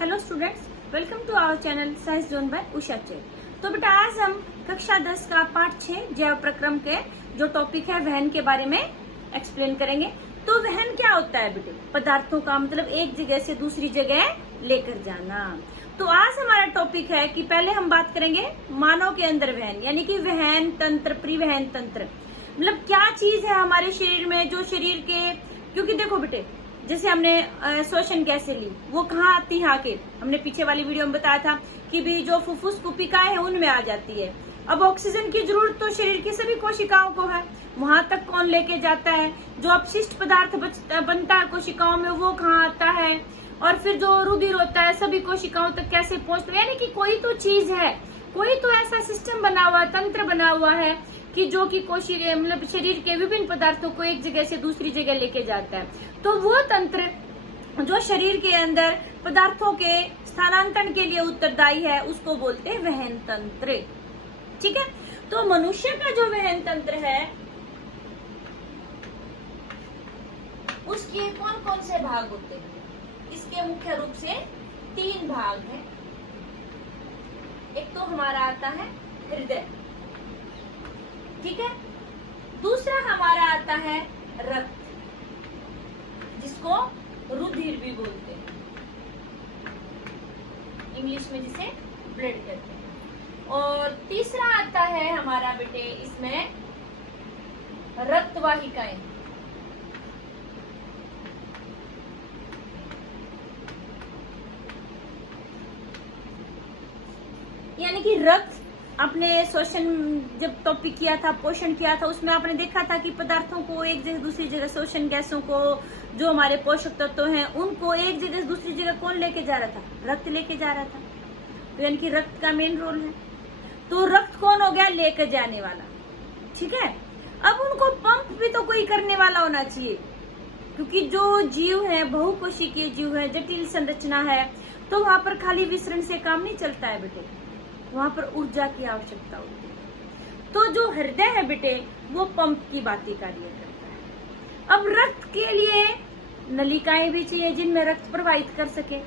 Hello students, welcome to our channel science zone by Usha Cher. तो बेटा आज हम कक्षा 10 का पाठ 6 जैव प्रक्रम के जो टॉपिक है वहन के बारे में एक्सप्लेन करेंगे। तो वहन क्या होता है बेटे? पदार्थों का मतलब एक जगह से दूसरी जगह लेकर जाना। तो आज हमारा टॉपिक है कि पहले हम बात करेंगे मानव के अंदर वहन, यानी कि वहन तंत्र, परिवहन तंत्र। मतलब क्या चीज है हमारे शरीर में जो शरीर के, क्योंकि देखो बेटे जैसे हमने श्वसन कैसे ली, वो कहाँ आती है आके, हमने पीछे वाली वीडियो में बताया था कि भी जो फुफ्फुस कुपिकाएं है उनमें आ जाती है। अब ऑक्सीजन की जरूरत तो शरीर की सभी कोशिकाओं को है, वहां तक कौन लेके जाता है? जो अपशिष्ट पदार्थ बनता है कोशिकाओं में वो कहाँ आता है? और फिर जो रुधिर होता है सभी कोशिकाओं तक कैसे पहुंचता है? यानी कि कोई तो चीज है, कोई तो ऐसा सिस्टम बना हुआ है, तंत्र बना हुआ है कि जो कि कोशिका मतलब शरीर के विभिन्न पदार्थों को एक जगह से दूसरी जगह लेके जाता है। तो वो तंत्र जो शरीर के अंदर पदार्थों के स्थानांतरण के लिए उत्तरदायी है उसको बोलते हैं वहन तंत्र। ठीक है, तो मनुष्य का जो वहन तंत्र है उसके कौन कौन से भाग होते हैं? इसके मुख्य रूप से 3 भाग हैं। एक तो हमारा आता है हृदय, ठीक है। दूसरा हमारा आता है रक्त, जिसको रुधिर भी बोलते हैं, इंग्लिश में जिसे ब्लड कहते हैं। और तीसरा आता है हमारा बेटे इसमें रक्तवाहिकाएं। यानी कि रक्त आपने श्वसन जब टॉपिक किया था, पोषण किया था, उसमें आपने देखा था कि पदार्थों को एक जगह दूसरी जगह, श्वसन गैसों को, जो हमारे पोषक तत्व हैं उनको एक जगह से दूसरी जगह कौन लेके जा रहा था? रक्त लेके जा रहा था। तो यानी कि रक्त का मेन रोल है। तो रक्त कौन हो गया? लेकर जाने वाला, ठीक है। अब उनको पंप भी तो कोई करने वाला होना चाहिए, क्योंकि जो जीव है बहुकोशिकीय जीव है, जटिल संरचना है, तो वहां पर खाली विसरण से काम नहीं चलता है बेटे, वहां पर ऊर्जा की आवश्यकता होती है। तो जो हृदय है बेटे वो पंप की बाती कार्य करता है। अब रक्त के लिए नलिकाएं भी चाहिए जिनमें रक्त प्रवाहित कर सके,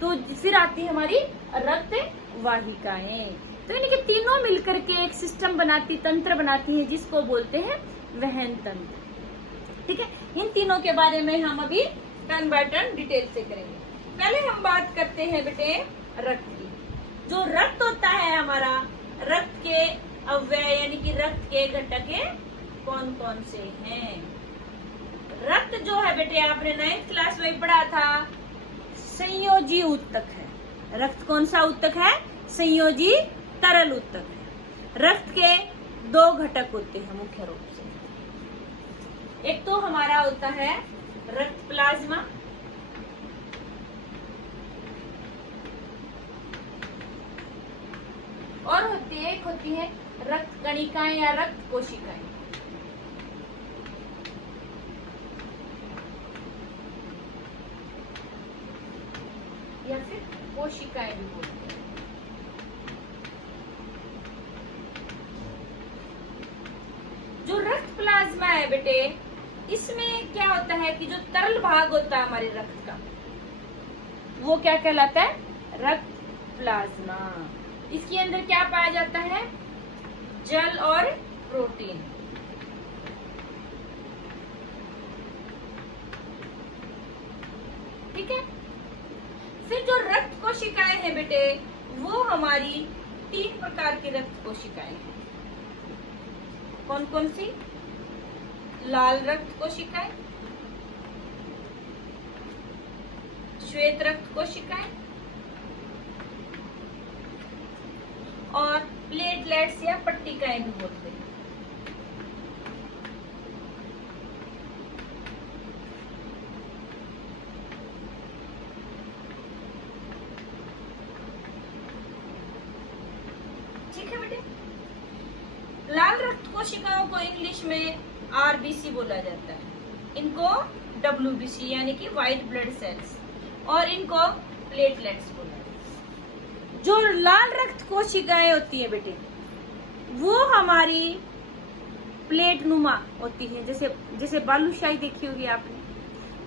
तो फिर आती है हमारी रक्त वाहिकाएं। तो यानी कि तीनों मिलकर के एक सिस्टम बनाती, तंत्र बनाती है, जिसको बोलते हैं वहन तंत्र। ठीक है, इन तीनों के बारे में हम अभी टर्न बाय टर्न डिटेल से करेंगे। पहले हम बात करते हैं बेटे रक्त की। जो रक्त होता है हमारा, रक्त के अवयव यानी कि रक्त के घटक कौन कौन से हैं? रक्त जो है बेटे आपने 9th क्लास में पढ़ा था, संयोजी ऊतक है। रक्त कौन सा ऊतक है? संयोजी तरल ऊतक है। रक्त के 2 घटक होते हैं मुख्य रूप से। एक तो हमारा होता है रक्त प्लाज्मा, और एक होती है रक्त कणिकाएं या रक्त कोशिकाएं। या फिर कोशिकाएं भी बोलते हैं। जो रक्त प्लाज्मा है बेटे, इसमें क्या होता है कि जो तरल भाग होता है हमारे रक्त का, वो क्या कहलाता है? रक्त प्लाज्मा। इसके अंदर क्या पाया जाता है? जल और प्रोटीन। ठीक है, फिर जो रक्त कोशिकाएं हैं बेटे वो हमारी 3 प्रकार की रक्त कोशिकाएं हैं। कौन कौन सी? लाल रक्त कोशिकाएं, श्वेत रक्त कोशिकाएं और प्लेटलेट्स या पट्टिकाएं भी बोलते हैं। ठीक है बेटे, लाल रक्त कोशिकाओं को इंग्लिश में आरबीसी बोला जाता है, इनको डब्ल्यूबीसी यानी कि व्हाइट ब्लड सेल्स, और इनको प्लेटलेट्स बोला जाता है। जो लाल रक्त कोशिकाएं होती है बेटे वो हमारी प्लेट नुमा होती है, जैसे बालूशाही देखी होगी आपने,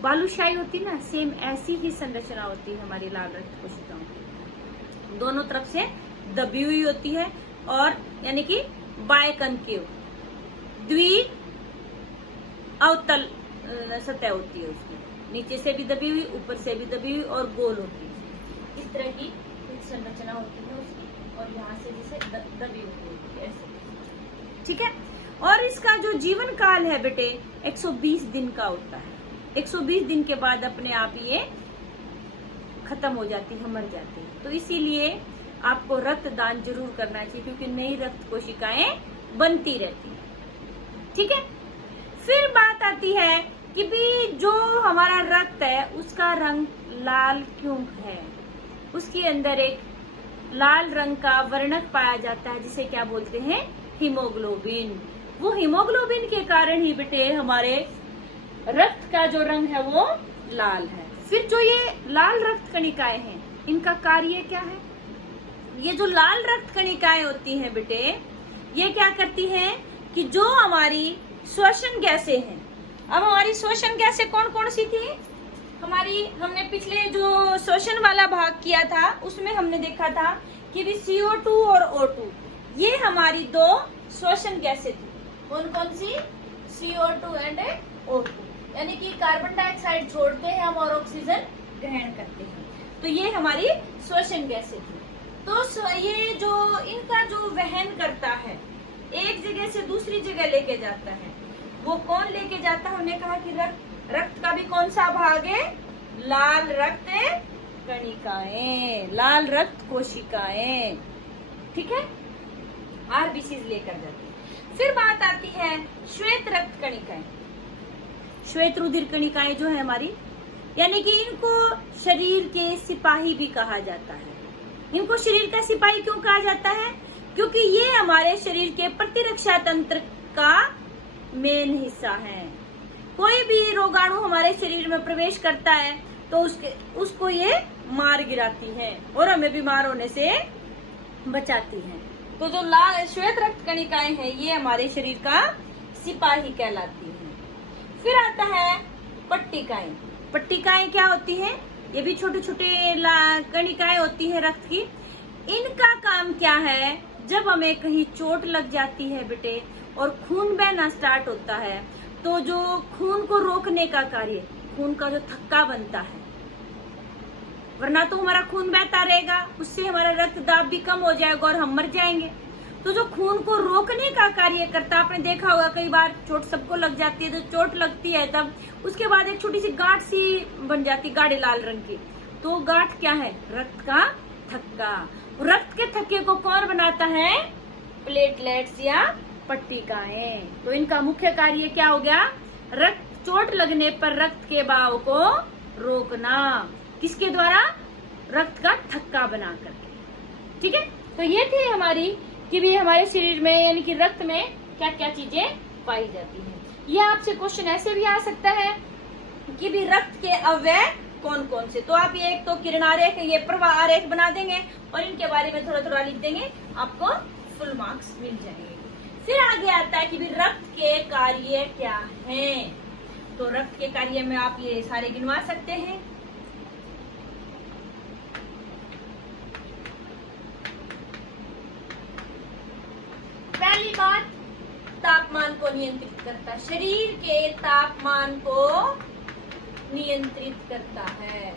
बालूशाही होती ना, सेम ऐसी ही संरचना होती है हमारी लाल रक्त कोशिकाओं की। दोनों तरफ से दबी हुई होती है और यानी कि बायकनकेव, द्वि अवतल सतह होती है उसकी, नीचे से भी दबी हुई, ऊपर से भी दबी हुई और गोल होती है। इस तरह की संरचना होती है उसकी और यहाँ से जैसे दबी होती है ऐसे, ठीक है। और इसका जो जीवन काल है बेटे 120 दिन का होता है। 120 दिन के बाद अपने आप ये खत्म हो जाती है, मर जाती है। तो इसीलिए आपको रक्तदान जरूर करना चाहिए, क्योंकि नई रक्त कोशिकाएं बनती रहती है, ठीक है। फिर बात आती है कि भी जो हमारा रक्त है उसका रंग लाल क्यों है। उसके अंदर एक लाल रंग का वर्णक पाया जाता है जिसे क्या बोलते हैं, हीमोग्लोबिन। वो हीमोग्लोबिन के कारण ही बेटे हमारे रक्त का जो रंग है वो लाल है। फिर जो ये लाल रक्त कणिकाएं हैं, इनका कार्य क्या है। ये जो लाल रक्त कणिकाएं होती हैं बेटे, ये क्या करती हैं कि जो हमारी श्वसन गैसें हैं, अब हमारी श्वसन गैसें कौन कौन सी थी हमारी, हमने पिछले जो श्वसन वाला भाग किया था उसमें हमने देखा था कि भी CO2 और O2 ये हमारी दो श्वसन गैसें थी। कौन कौन सी, CO2 एंड O2, यानी कि कार्बन डाइऑक्साइड छोड़ते हैं हम और ऑक्सीजन ग्रहण करते हैं। तो ये हमारी श्वसन गैसें थी। तो ये जो इनका जो वहन करता है, एक जगह से दूसरी जगह लेके जाता है, वो कौन लेके जाता है। हमने कहा कि रक्त का भी कौन सा भाग है, लाल रक्त कणिकाएं, लाल रक्त कोशिकाएं, ठीक है, आरबीसीज लेकर जाती है। फिर बात आती है श्वेत रक्त कणिकाएं, श्वेत रुधिर कणिकाएं जो है हमारी, यानी कि इनको शरीर के सिपाही भी कहा जाता है। इनको शरीर का सिपाही क्यों कहा जाता है, क्योंकि ये हमारे शरीर के प्रतिरक्षा तंत्र का मेन हिस्सा है। कोई भी रोगाणु हमारे शरीर में प्रवेश करता है तो उसको ये मार गिराती है और हमें बीमार होने से बचाती है। तो जो लाल श्वेत रक्त कणिकाएं हैं ये हमारे शरीर का सिपाही कहलाती है। फिर आता है पट्टिकाएं। पट्टिकाएं क्या होती हैं, ये भी छोटे छोटे कणिकाएं होती है रक्त की। इनका काम क्या है, जब हमें कहीं चोट लग जाती है बेटे और खून बहना स्टार्ट होता है, तो जो खून को रोकने का कार्य, खून का जो थक्का बनता है, वरना तो हमारा खून बहता रहेगा, उससे हमारा रक्त दाब भी कम हो जाएगा और हम मर जाएंगे। तो जो खून को रोकने का कार्य करता, आपने देखा होगा कई बार चोट सबको लग जाती है, तो चोट लगती है तब उसके बाद एक छोटी सी गांठ सी बन जाती, गाढ़े लाल रंग की। तो गांठ क्या है, रक्त का थक्का। रक्त के थक्के को कौन बनाता है, प्लेटलेट्स या पट्टिकाएं। तो इनका मुख्य कार्य क्या हो गया, रक्त चोट लगने पर रक्त के बहाव को रोकना, किसके द्वारा, रक्त का थक्का बना करके, ठीक है। तो ये थी हमारी कि भी हमारे शरीर में यानी कि रक्त में क्या क्या चीजें पाई जाती हैं। ये आपसे क्वेश्चन ऐसे भी आ सकता है कि भी रक्त के अवयव कौन कौन से। तो आप ये एक तो किरण आरेख, ये प्रवाह आरेख बना देंगे और इनके बारे में थोड़ा थोड़ा लिख देंगे, आपको फुल मार्क्स मिल जाएंगे। फिर आगे आता है कि भी रक्त के कार्य क्या हैं। तो रक्त के कार्य में आप ये सारे गिनवा सकते हैं। पहली बात, तापमान को नियंत्रित करता है, शरीर के तापमान को नियंत्रित करता है।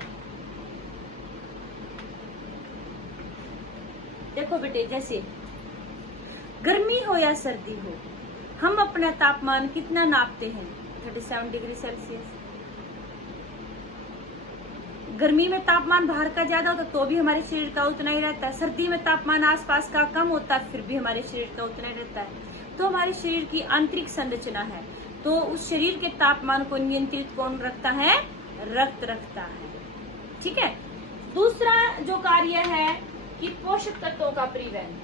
देखो बेटे, जैसे गर्मी हो या सर्दी हो, हम अपना तापमान कितना नापते हैं, 37 डिग्री सेल्सियस। गर्मी में तापमान बाहर का ज्यादा होता तो भी हमारे शरीर का उतना ही रहता है, सर्दी में तापमान आसपास का कम होता है फिर भी हमारे शरीर का उतना ही रहता है। तो हमारे शरीर की आंतरिक संरचना है, तो उस शरीर के तापमान को नियंत्रित कौन रखता है, रक्त रखता है, ठीक है। दूसरा जो कार्य है कि पोषक तत्वों का परिवहन।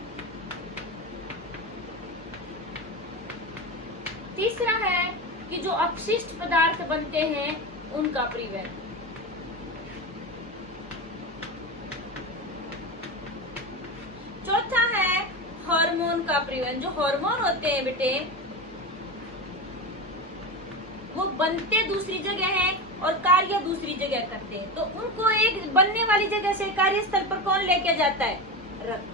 तीसरा है कि जो अपशिष्ट पदार्थ बनते हैं उनका परिवहन। चौथा है हार्मोन का परिवहन। जो हार्मोन होते हैं बेटे वो बनते दूसरी जगह है और कार्य दूसरी जगह करते हैं, तो उनको एक बनने वाली जगह से कार्यस्थल पर कौन लेके जाता है? रक्त।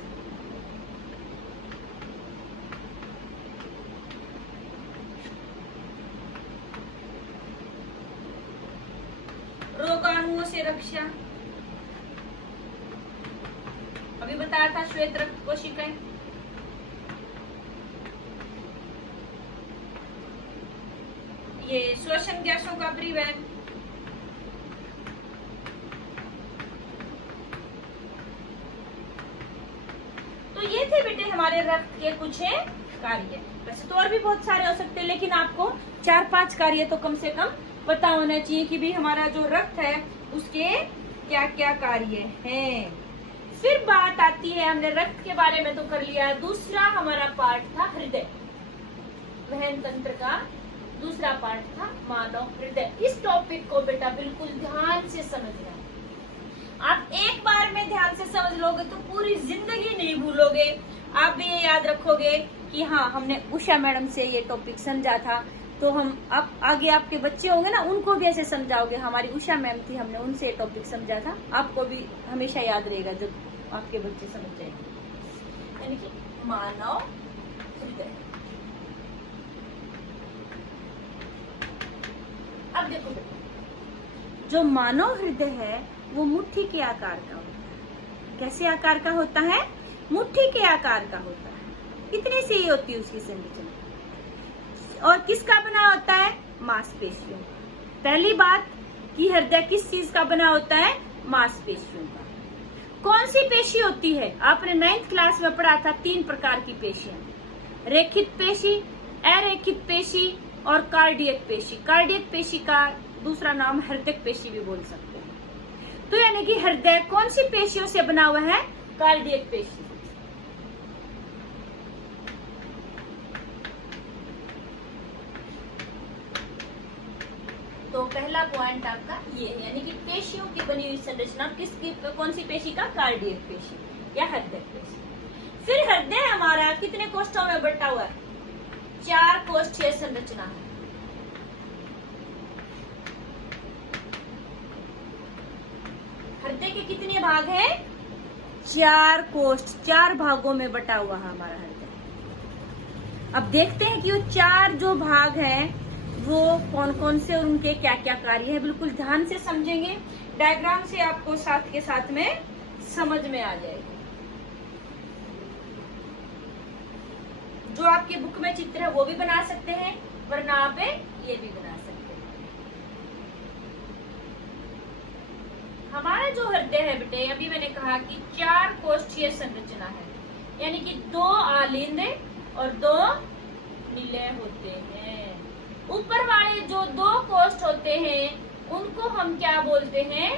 रोगाणुओं से रक्षा, अभी बताया था, श्वेत रक्त कोशिकाएं। ये श्वसन गैसों का परिवहन, तो ये थे बेटे हमारे रक्त के कुछ कार्य। वैसे तो और भी बहुत सारे हो सकते हैं, लेकिन आपको 4-5 कार्य तो कम से कम पता होना चाहिए कि भी हमारा जो रक्त है उसके क्या क्या कार्य हैं। फिर बात आती है, हमने रक्त के बारे में तो कर लिया, दूसरा हमारा पार्ट था हृदय। वहन तंत्र का दूसरा पार्ट था मानव हृदय। इस टॉपिक को बेटा बिल्कुल ध्यान से समझना है। आप एक बार में ध्यान से समझ लोगे तो पूरी जिंदगी नहीं भूलोगे। आप भी ये याद रखोगे कि हाँ, हमने उषा मैडम से ये टॉपिक समझा था, तो हम अब आगे आपके बच्चे होंगे ना, उनको भी ऐसे समझाओगे, हमारी उषा मैम थी, हमने उनसे ये टॉपिक समझा था। आपको भी हमेशा याद रहेगा जब आपके बच्चे समझ जाएंगे। यानी कि मानव हृदय। अब देखो बेटा, जो मानव हृदय है वो मुट्ठी के आकार का होता है। कैसे आकार का होता है? मुट्ठी के आकार का होता है। इतनी सी ही होती है उसकी संरचना। और किसका बना होता है? मांसपेशियों। पहली बात कि हृदय किस चीज का बना होता है? मांसपेशियों का। कौन सी पेशी होती है? आपने 9th क्लास में पढ़ा था 3 प्रकार की पेशियां, रेखित पेशी, अरेखित पेशी और कार्डियक पेशी। कार्डियक पेशी का दूसरा नाम हृदय पेशी भी बोल सकते हैं। तो यानी कि हृदय कौन सी पेशियों से बना हुआ है? कार्डियक पेशी। तो पहला पॉइंट आपका ये है, यानी कि पेशियों की बनी हुई संरचना किसकी, कौन सी पेशी का? कार्डियक पेशी या हृदय पेशी। फिर हृदय हमारा कितने कोष्ठों में बटा हुआ है? 4 कोष्ठीय संरचना है। हृदय के कितने भाग हैं? 4 कोष्ठ, 4 भागों में बटा हुआ है हमारा हृदय। अब देखते हैं कि वो 4 जो भाग हैं वो कौन कौन से और उनके क्या क्या कार्य है। बिल्कुल ध्यान से समझेंगे, डायग्राम से आपको साथ के साथ में समझ में आ जाएगी। जो आपके बुक में चित्र है वो भी बना सकते हैं, वरना आप ये भी बना सकते हैं। हमारा जो हृदय है बेटे, अभी मैंने कहा कि 4 कोष्ठीय संरचना है, यानी कि 2 आलिंद और 2 निलय होते हैं। ऊपर वाले जो 2 कोष्ठ होते हैं उनको हम क्या बोलते हैं?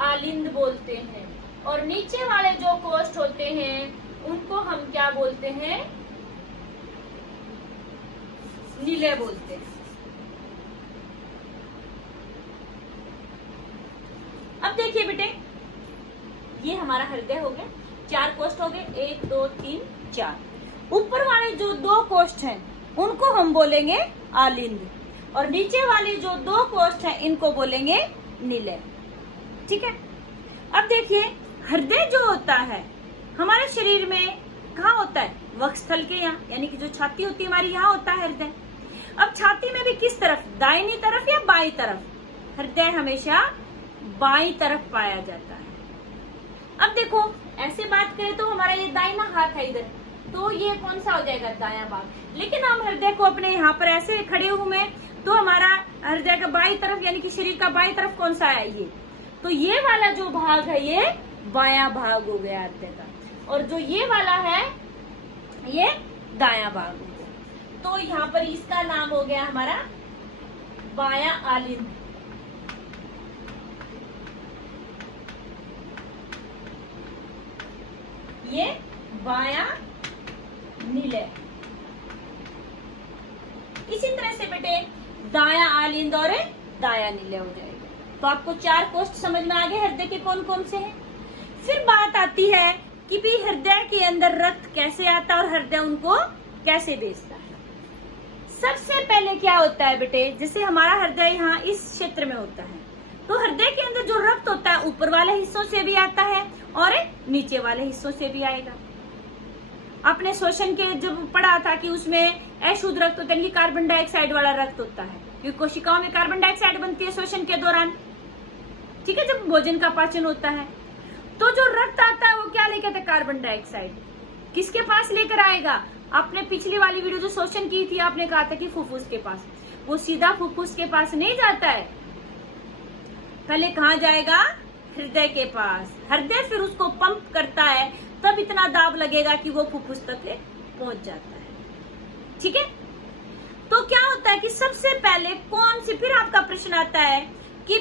आलिंद बोलते हैं। और नीचे वाले जो कोष्ठ होते हैं उनको हम क्या बोलते हैं? निलय बोलते हैं। अब देखिए बेटे, ये हमारा हृदय हो गया, 4 कोष्ठ हो गए, 1 2 3 4। ऊपर वाले जो 2 कोष्ठ हैं उनको हम बोलेंगे आलिंद, और नीचे वाले जो 2 कोष्ठ हैं इनको बोलेंगे निलय। ठीक है। अब देखिए, हृदय जो होता है हमारे शरीर में कहाँ होता है? वक्षस्थल के यहाँ, यानी कि जो छाती होती है हमारी, यहाँ होता है हृदय। अब छाती में भी किस तरफ, दाहिनी तरफ या बाईं तरफ? हृदय हमेशा बाईं तरफ पाया जाता है। अब देखो, ऐसे बात करें तो हमारा ये दाहिना हाथ है इधर, तो ये कौन सा हो जाएगा? दायां भाग। लेकिन हम हृदय को अपने यहाँ पर ऐसे खड़े हुए हैं तो हमारा हृदय का बाईं तरफ, यानी कि शरीर का बाईं तरफ कौन सा है? ये। तो ये वाला जो भाग है ये बायां भाग हो गया हृदय का, और जो ये वाला है ये दायां भाग हो गया। तो यहाँ पर इसका नाम हो गया हमारा बायां आलिंद। ये बायां निलय। इसी तरह से बेटे दायां आलिंद और दायां निलय हो जाएगा। तो आपको 4 कोष्ठ समझ में आ गए हृदय के कौन कौन से हैं। फिर बात आती है कि भी हृदय के अंदर रक्त कैसे आता है और हृदय उनको कैसे भेजता है। सबसे पहले क्या होता है बेटे, जैसे हमारा हृदय यहाँ इस क्षेत्र में होता है, तो हृदय के अंदर जो रक्त होता है ऊपर वाले हिस्सों से भी आता है और नीचे वाले हिस्सों से भी आएगा। आपने श्वसन के जब पढ़ा था कि उसमें अशुद्ध रक्त होता है, कार्बन डाइऑक्साइड वाला रक्त होता है, क्योंकि कोशिकाओं में कार्बन डाइऑक्साइड बनती है श्वसन के दौरान, ठीक है, जब भोजन का पाचन होता है। तो जो रक्त आता है वो क्या लेके आता है? Carbon dioxide. किसके पास लेकर आएगा? आपने पिछली वाली वीडियो जो श्वसन की थी, आपने कहा था कि फुफ्फुस के पास। वो सीधा फुफ्फुस के पास नहीं जाता है, पहले कहाँ जाएगा? हृदय के पास। हृदय फिर उसको पंप करता है, तब इतना दाब लगेगा कि वो फुफ्फुस तक पहुंच जाता है। ठीक है, तो क्या होता है कि सबसे पहले कौन सी, फिर आपका प्रश्न आता है कि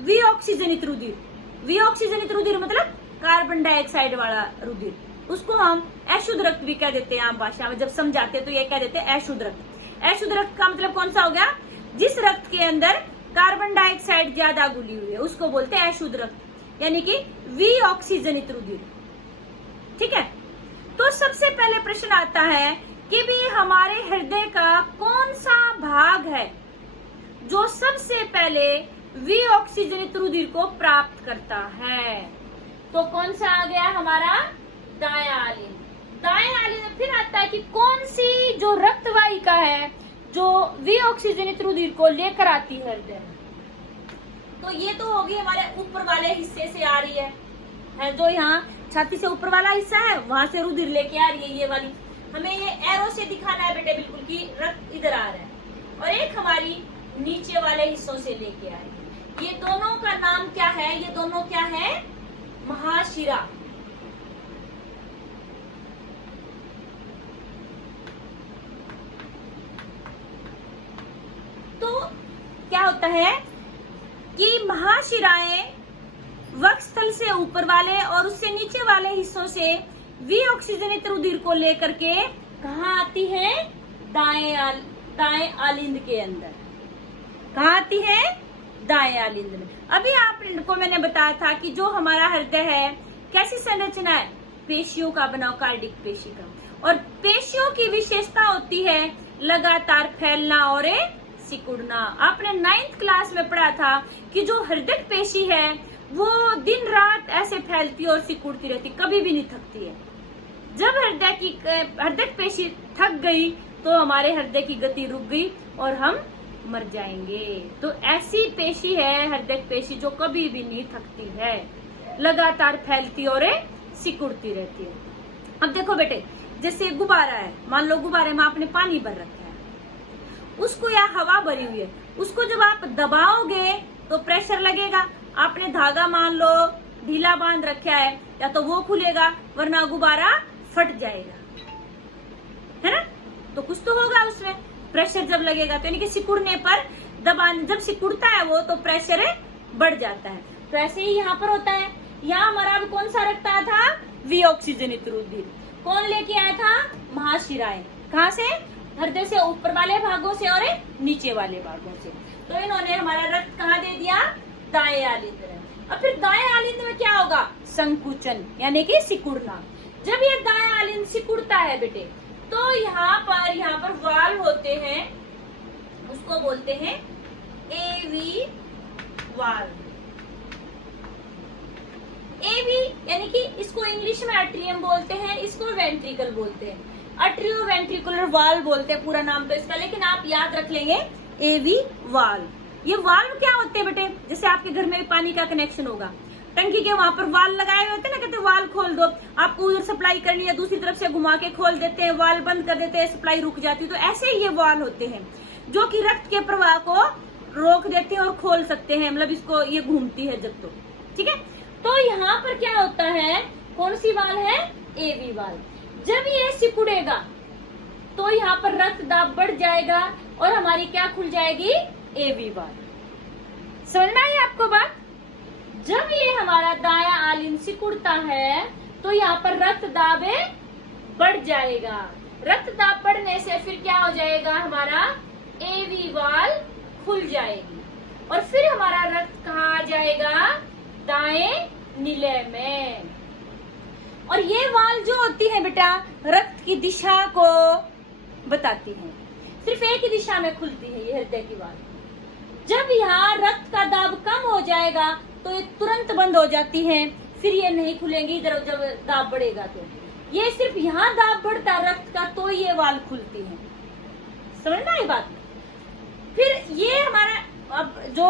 विऑक्सीजनित रुधिर। विऑक्सीजनित रुधिर मतलब कार्बन डाइऑक्साइड वाला रुधिर, उसको हम अशुद्ध रक्त भी कह देते हैं आम भाषा में। जब समझाते हैं तो ये कह देते हैं अशुद्ध रक्त। अशुद्ध रक्त का मतलब कौन सा हो गया? जिस रक्त के अंदर कार्बन डाइऑक्साइड ज्यादा घुली हुई है उसको बोलते हैं अशुद्ध रक्त, यानी कि विऑक्सीजनित रुधिर। ठीक है, तो सबसे पहले प्रश्न आता है कि भी हमारे हृदय का कौन सा भाग है जो सबसे पहले विऑक्सीजनित रुधिर को प्राप्त करता है? तो कौन सा आ गया हमारा? दायां आलिंद। दाएं आलिंद में फिर आता है कि कौन सी जो रक्त वाहिका है जो विऑक्सीजनित रुधिर को लेकर आती है हृदय। तो ये तो होगी हमारे ऊपर वाले हिस्से से आ रही है जो यहाँ छाती से ऊपर वाला हिस्सा है, वहां से रुधिर लेके आ रही है ये वाली। हमें ये एरो से दिखाना है बेटे बिल्कुल कि रक्त इधर आ रहा है, और एक हमारी नीचे वाले हिस्सों से लेके आ रही है। ये दोनों का नाम क्या है? ये दोनों क्या है? महाशिरा। तो क्या होता है कि महाशिराएं वक्षस्थल से ऊपर वाले और उससे नीचे वाले हिस्सों से विऑक्सीजनित रुधिर को लेकर के कहाँ आती है? दाएं आलिंद के अंदर। कहाँ आती है? दाएं आलिंद में। अभी आपको मैंने बताया था कि जो हमारा हृदय है कैसी संरचना है? पेशियों का बना, कार्डिक पेशी का। और पेशियों की विशेषता होती है लगातार फैलना और सिकुड़ना। आपने 9th क्लास में पढ़ा था कि जो हृदय पेशी है वो दिन रात ऐसे फैलती और सिकुड़ती रहती, कभी भी नहीं थकती है। जब हृदय पेशी थक गई तो हमारे हृदय की गति रुक गई और हम मर जाएंगे। तो ऐसी पेशी है हृदय पेशी जो कभी भी नहीं थकती है, लगातार फैलती और सिकुड़ती रहती है। अब देखो बेटे, जैसे गुब्बारा है, मान लो गुब्बारे में आपने पानी भर रखा है, उसको या हवा भरी हुई है, उसको जब आप दबाओगे तो प्रेशर लगेगा। आपने धागा मान लो ढीला बांध रखा है, या तो वो खुलेगा वरना गुब्बारा फट जाएगा, है ना? तो कुछ तो होगा उसमें, प्रेशर जब लगेगा तो, यानी कि सिकुड़ने पर दबाने, जब सिकुड़ता है वो तो प्रेशर बढ़ जाता है। तो ऐसे ही यहाँ पर होता है। यहाँ हमारा अब कौन सा रक्त आया था? विऑक्सीजनित रुधिर। कौन लेके आया था? महाशिराएं। कहाँ से? हृदय से ऊपर वाले भागों से और नीचे वाले भागों से। तो इन्होंने हमारा रक्त कहाँ दे दिया? दाएं आलिंद में। अब फिर दाएं आलिंद में क्या होगा? संकुचन, यानी कि सिकुड़ना। जब ये दाएं आलिंद सिकुड़ता है बेटे, तो यहाँ पर वाल्व होते हैं, उसको बोलते हैं एवी वाल्व। एवी यानी कि इसको इंग्लिश में एट्रियम बोलते हैं, इसको वेंट्रिकल बोलते हैं, अट्रियो वेंट्रिकुलर वाल्व बोलते हैं पूरा नाम तो इसका, लेकिन आप याद रख लेंगे एवी वाल्व। ये वाल्व क्या होते हैं बेटे? जैसे आपके घर में पानी का कनेक्शन होगा, टंकी के वहां पर वाल्व लगाए हुए होते हैं ना, कहते हैं वाल्व खोल दो, आपको उधर सप्लाई करनी है, दूसरी तरफ से घुमा के खोल देते हैं, वाल्व बंद कर देते हैं, सप्लाई रुक जाती है। तो ऐसे ही ये वाल्व होते हैं जो कि रक्त के प्रवाह को रोक देते हैं और खोल सकते हैं, मतलब इसको ये घूमती है जब तो, ठीक है। तो यहाँ पर क्या होता है? कौन सी वाल्व है? एवी वाल्व। जब ये सिकुड़ेगा तो यहाँ पर रक्त दाब बढ़ जाएगा और हमारी क्या खुल जाएगी? एवी वाल्व। समझ में आई आपको बात? जब ये हमारा दायां आलिंद सिकुड़ता है तो यहाँ पर रक्त दाब बढ़ जाएगा। रक्त दाब बढ़ने से फिर क्या हो जाएगा? हमारा एवी वाल्व खुल जाएगी और फिर हमारा रक्त कहाँ आ जाएगा? दाएं निलय में। और ये वाल्व जो होती है बेटा, रक्त की दिशा को बताती है। सिर्फ एक ही दिशा में खुलती है ये हृदय की वाल्व। जब यहाँ रक्त का दाब कम हो जाएगा तो ये तुरंत बंद हो जाती है, फिर ये नहीं खुलेंगी इधर जब दाब बढ़ेगा तो। ये सिर्फ यहाँ दाब बढ़ता रक्त का तो ये वाल खुलती है, समझना ये बात। फिर ये हमारा अब जो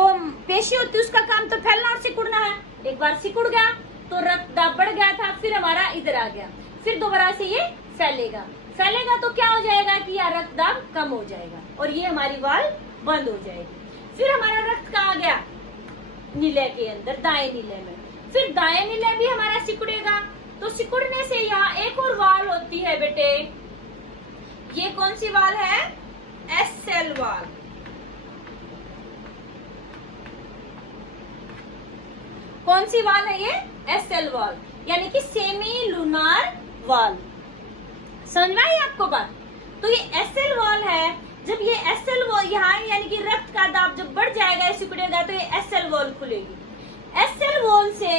पेशी होती है उसका काम तो फैलना और सिकुड़ना है। एक बार सिकुड़ गया तो रक्त दाब बढ़ गया था, फिर हमारा इधर आ गया, फिर दोबारा से ये फैलेगा तो क्या हो जाएगा कि यह रक्त दाब कम हो जाएगा और ये हमारी वाल बंद हो जाएगी। फिर हमारा रक्त कहाँ गया, नीले के अंदर, दाएं नीले में। फिर दाएं नीले भी हमारा सिकुड़ेगा, तो सिकुड़ने से यहाँ एक और वाल होती है बेटे, ये कौन सी वाल है, एस सेल वाल। कौन सी वाल है ये, एस सेल वाल, यानी कि सेमी लूनार वाल। समझ में आई आपको बात। तो ये एस सेल वाल है, जब ये एस सेल वाल यहाँ यानी कि रक्त का दाब जब बढ़ जाएगा सिकुड़ेगा तो ये एस सेल वाल खुलेगी। एस सेल वाल से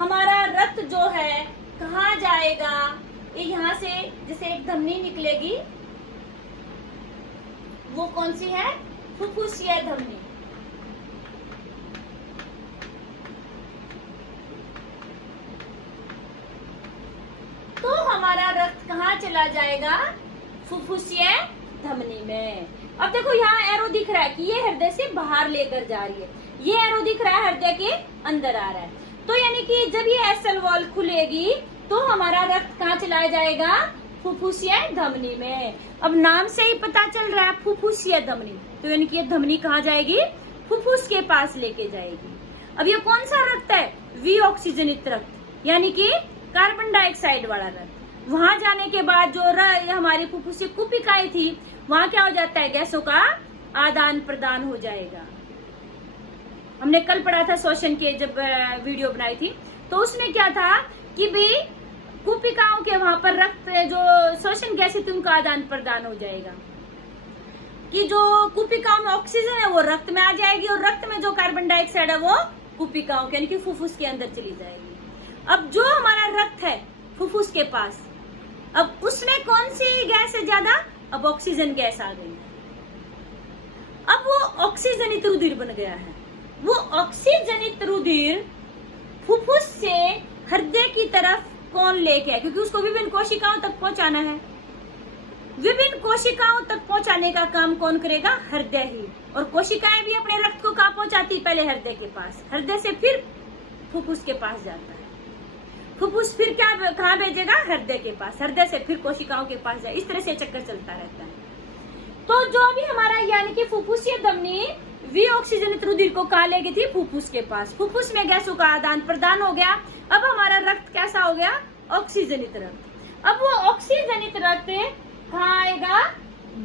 हमारा रक्त जो है कहाँ जाएगा, ये यहाँ से जैसे एक धमनी निकलेगी, वो कौन सी है, फुफ्फुसीय धमनी। तो हमारा रक्त कहाँ चला जाएगा, फुफ्फुसीय धमनी में। अब देखो यहाँ एरो दिख रहा है कि ये हृदय से बाहर लेकर जा रही है, ये एरो दिख रहा है हृदय के अंदर आ रहा है। तो यानी कि जब ये एस सेल वॉल खुलेगी तो हमारा रक्त कहाँ चला जाएगा, फुफ्फुसीय धमनी में। अब नाम से ही पता चल रहा है फुफ्फुसीय धमनी, तो यानी कि ये धमनी कहाँ जाएगी, फुफ्फुस के पास लेके जाएगी। अब ये कौन सा रक्त है, विऑक्सीजनित रक्त, यानी कि कार्बन डाइऑक्साइड वाला रक्त। वहां जाने के बाद जो हमारी फुफ्फुसीय कुपिकाएं थी, वहां क्या हो जाता है, गैसों का आदान प्रदान हो जाएगा। हमने कल पढ़ा था श्वसन के जब वीडियो बनाई थी, तो उसमें क्या था कि भी कुपिकाओं के वहां पर रक्त जो श्वसन गैसें थी उनका आदान प्रदान हो जाएगा, कि जो कुपिकाओं में ऑक्सीजन है वो रक्त में आ जाएगी और रक्त में जो कार्बन डाइऑक्साइड है वो कुपिकाओं के यानी कि फुफ्फुस के अंदर चली जाएगी। अब जो हमारा रक्त है फुफ्फुस के पास, अब उसमें कौन सी गैस है ज्यादा, अब ऑक्सीजन गैस आ गई। अब वो ऑक्सीजनित रुधिर बन गया है। वो ऑक्सीजनित रुधिर फुफ्फुस से हृदय की तरफ कौन लेके है, क्योंकि उसको विभिन्न कोशिकाओं तक पहुंचाना है। विभिन्न कोशिकाओं तक पहुंचाने का काम कौन करेगा, हृदय ही। और कोशिकाएं भी अपने रक्त को कहाँ पहुंचाती, पहले हृदय के पास, हृदय से फिर फुफ्फुस के पास जाता है, फुफ्फुस फिर क्या कहाँ भेजेगा, हृदय के पास, हृदय से फिर कोशिकाओं के पास जाए, इस तरह से चक्कर चलता रहता है। तो जो भी हमारा यानी कि फुफ्फुसीय धमनी विऑक्सीजनित रुधिर को कहाँ ले गई थी, फुफ्फुस के पास। फुफ्फुस में गैसों का आदान प्रदान हो गया। अब हमारा रक्त कैसा हो गया, ऑक्सीजनित रक्त। अब वो ऑक्सीजनित रक्त कहाँ आएगा,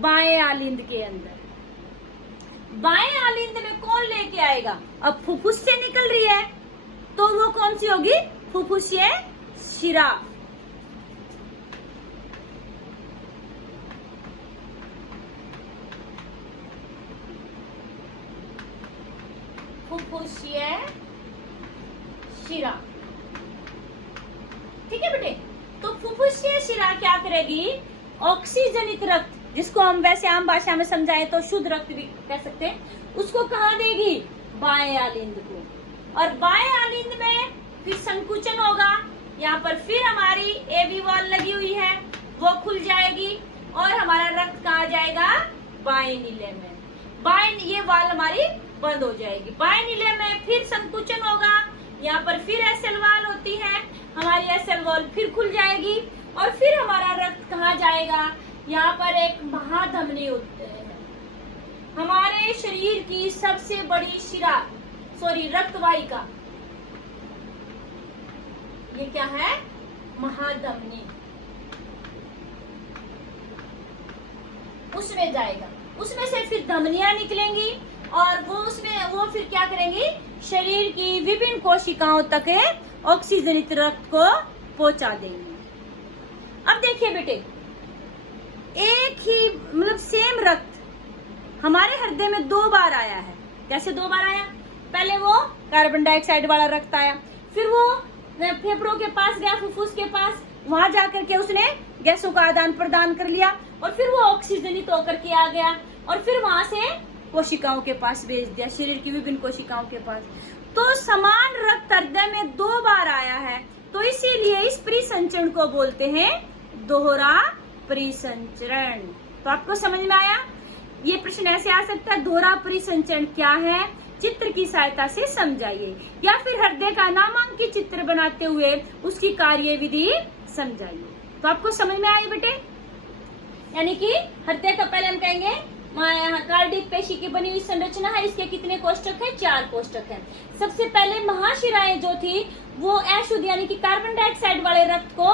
बाएं आलिंद के अंदर। बाएं आलिंद में कौन लेके आएगा, अब फुफ्फुस से निकल रही है तो वो कौन सी होगी, फुफ्फुसीय शिरा। फुफ्फुसीय शिरा, ठीक है बेटे। तो फुफ्फुसीय शिरा क्या करेगी, ऑक्सीजनित रक्त, जिसको हम वैसे आम भाषा में समझाएं तो शुद्ध रक्त भी कह सकते हैं, उसको कहाँ देगी, बाएं आलिंद को। और बाएं आलिंद में फिर संकुचन होगा, यहाँ पर फिर हमारी एवी वॉल लगी हुई है, वो खुल जाएगी और हमारा रक्त कहाँ जाएगा, बाएं नीले में। बाएं ये वॉल हमारी बंद हो जाएगी। बाएं नीले में फिर संकुचन होगा, यहाँ पर फिर एस सेल वॉल होती है, हमारी एस सेल वॉल फिर खुल जाएगी और फिर हमारा रक्त कहाँ जाएगा, यहाँ पर एक महाधमनी होती है, हमारे शरीर की सबसे बड़ी शिरा, सॉरी रक्तवाहिका, ये क्या है, महाधमनी, उसमें जाएगा। उसमें से फिर धमनियां निकलेंगी और वो फिर क्या करेंगी, शरीर की विभिन्न कोशिकाओं तक ऑक्सीजनित रक्त को पहुंचा देंगी। अब देखिए बेटे, एक ही मतलब सेम रक्त हमारे हृदय में 2 बार आया है। कैसे 2 बार आया, पहले वो कार्बन डाइऑक्साइड वाला रक्त आया, फिर वो फेफड़ों के पास गया, फुफ्फुस के पास, वहां जाकर के उसने गैसों का आदान प्रदान कर लिया और फिर वो ऑक्सीजनित होकर के आ गया और फिर वहां से कोशिकाओं के पास भेज दिया, शरीर की विभिन्न कोशिकाओं के पास। तो समान रक्त हृदय में 2 बार आया है, तो इसीलिए इस परिसंचरण को बोलते हैं दोहरा परिसंचरण। तो आपको समझ में आया? ये प्रश्न ऐसे आ सकता है, दोहरा परिसंचरण क्या है, चित्र की सहायता से समझाइए, या फिर हृदय का नामांकित चित्र बनाते हुए उसकी कार्यविधि समझाइए। तो आपको समझ में आई बेटे? यानी कि हृदय का पहले हम कहेंगे कार्डिक पेशी की बनी हुई संरचना है, इसके कितने कोष्ठक है? 4 कोष्ठक है। सबसे पहले महाशिराएं जो थी वो अशुद्ध यानी कि कार्बन डाइऑक्साइड वाले रक्त को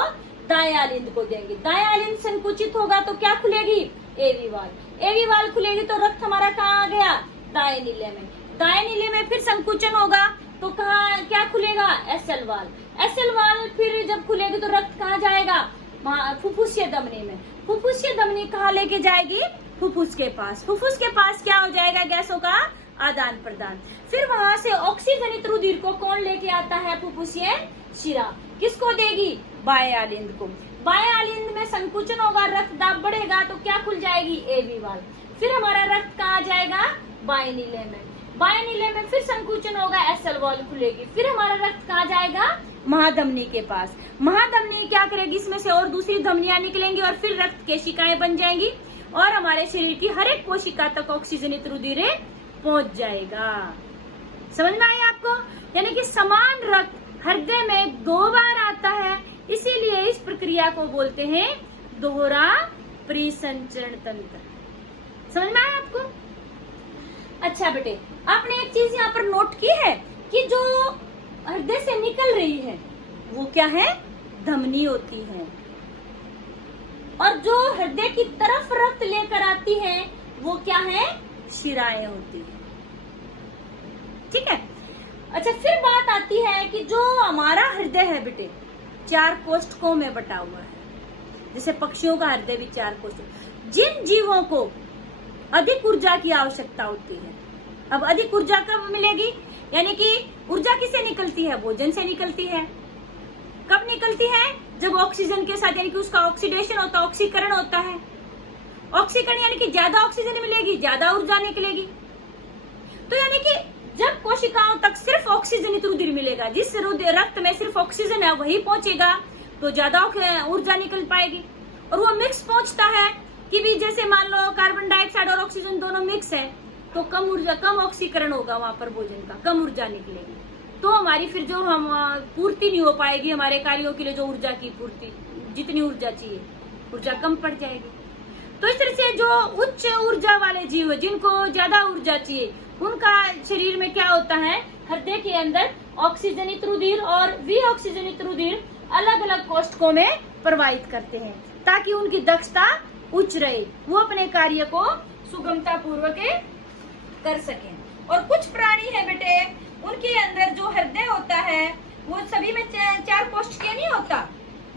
दाएं आलिंद को देंगे। दाएं आलिंद संकुचित होगा तो क्या खुलेगी? एवी वाल। एवी वाल खुलेगी तो रक्त हमारा कहाँ आ गया? दाएं नीले में। दाएं नीले में फिर संकुचन होगा तो कहाँ क्या खुलेगा? एसएल वाल। एसएल वाल फिर जब खुलेगी तो रक्त कहाँ जाएगा? फुफ्फुसीय धमनी में। फुफ्फुसीय धमनी कहाँ लेके जाएगी? फुफ्फुस के पास। फुफ्फुस के पास क्या हो जाएगा? गैसों का आदान प्रदान। फिर वहां से ऑक्सीजनित रुधिर को कौन लेके आता है? फुफ्फुसीय शिरा। किसको देगी? बाएं आलिंद को। बाएं आलिंद में संकुचन होगा, रक्त दाब बढ़ेगा तो क्या खुल जाएगी? एवी वाल। फिर हमारा रक्त कहाँ जाएगा? बाएं नीले में। बाएं नीले में फिर संकुचन होगा, एसएल वाल खुलेगी। फिर हमारा रक्त कहाँ जाएगा? महाधमनी के पास। महाधमनी क्या करेगी? इसमें से और दूसरी धमनियां निकलेंगी और फिर रक्त केशिकाएं बन जाएंगी और हमारे शरीर की हर एक कोशिका तक ऑक्सीजनित रुधिर पहुंच जाएगा। समझ में आया आपको? यानी कि समान रक्त हृदय में 2 बार आता है, इसीलिए इस प्रक्रिया को बोलते हैं दोहरा परिसंचरण तंत्र। समझ में आया आपको? अच्छा बेटे, आपने एक चीज यहाँ पर नोट की है कि जो हृदय से निकल रही है वो क्या है? धमनी होती है, और जो हृदय की तरफ रक्त लेकर आती है वो क्या है? शिराएं होती है। ठीक है। अच्छा, फिर बात आती है कि जो हमारा हृदय है बेटे 4 कोष्ठकों में बटा हुआ है, जैसे पक्षियों का हृदय भी 4 कोष्ठक। जिन जीवों को अधिक ऊर्जा की आवश्यकता होती है, अब अधिक ऊर्जा कब मिलेगी? यानी कि ऊर्जा किससे निकलती है? भोजन से निकलती है। कब निकलती है? जब ऑक्सीजन के साथ यानी कि उसका ऑक्सीडेशन होता है, ऑक्सीकरण होता है। ऑक्सीकरण यानी कि ज्यादा ऑक्सीजन मिलेगी, ज्यादा ऊर्जा निकलेगी। तो यानी कि जब कोशिकाओं तक सिर्फ ऑक्सीजनित रुधिर मिलेगा, जिस रक्त में सिर्फ ऑक्सीजन है वही पहुंचेगा, तो ज्यादा ऊर्जा निकल पाएगी। और वो मिक्स पहुंचता है कि भी जैसे मान लो कार्बन डाइऑक्साइड और ऑक्सीजन दोनों मिक्स है तो कम ऊर्जा, कम ऑक्सीकरण होगा वहां पर भोजन का, कम ऊर्जा निकलेगी। तो हमारी फिर जो हम पूर्ति नहीं हो पाएगी हमारे कार्यों के लिए, जो ऊर्जा की पूर्ति, जितनी ऊर्जा चाहिए ऊर्जा कम पड़ जाएगी। तो इस तरह से जो उच्च ऊर्जा वाले जीव जिनको ज्यादा ऊर्जा चाहिए उनका शरीर में क्या होता है? हृदय के अंदर ऑक्सीजनित रुधिर और विऑक्सीजनित रुधिर अलग अलग कोष्ठकों में प्रवाहित करते हैं ताकि उनकी दक्षता उच्च रहे, वो अपने कार्य को सुगमता पूर्वक कर सकें। और कुछ प्राणी है बेटे, उनके अंदर जो हृदय होता है वो सभी में 4 कोष्ठक नहीं होता।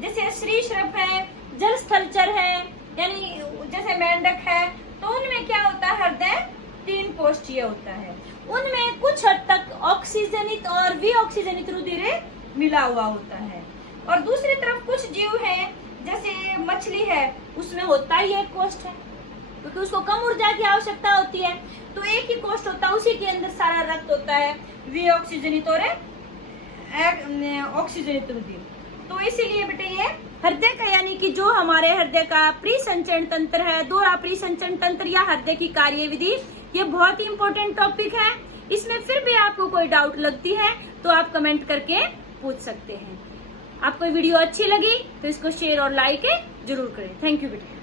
जैसे श्रीश्रप है, जलस्थलचर है, यानी जैसे मेंढक है, तो उनमें क्या होता है? हृदय 3 कोष्ठीय होता है। उनमें कुछ हद तक ऑक्सीजनित और विऑक्सीजनित रुधिर मिला हुआ होता है। और दूसरी तरफ कुछ जीव हैं, जैसे मछली है, उसमें होता ही 1 कोष्ठ है क्योंकि उसको कम ऊर्जा की आवश्यकता होती है, तो एक ही कोष्ठ होता है, उसी के अंदर सारा रक्त होता है, विऑक्सीजनित और ऑक्सीजनित रुधिर। तो इसीलिए बेटे ये हृदय का यानी कि जो हमारे हृदय का परिसंचरण तंत्र है, दोहरा परिसंचरण तंत्र या हृदय की कार्यविधि, ये बहुत ही इम्पोर्टेंट टॉपिक है। इसमें फिर भी आपको कोई डाउट लगती है तो आप कमेंट करके पूछ सकते हैं। आपको वीडियो अच्छी लगी तो इसको शेयर और लाइक जरूर करें। थैंक यू बेटा।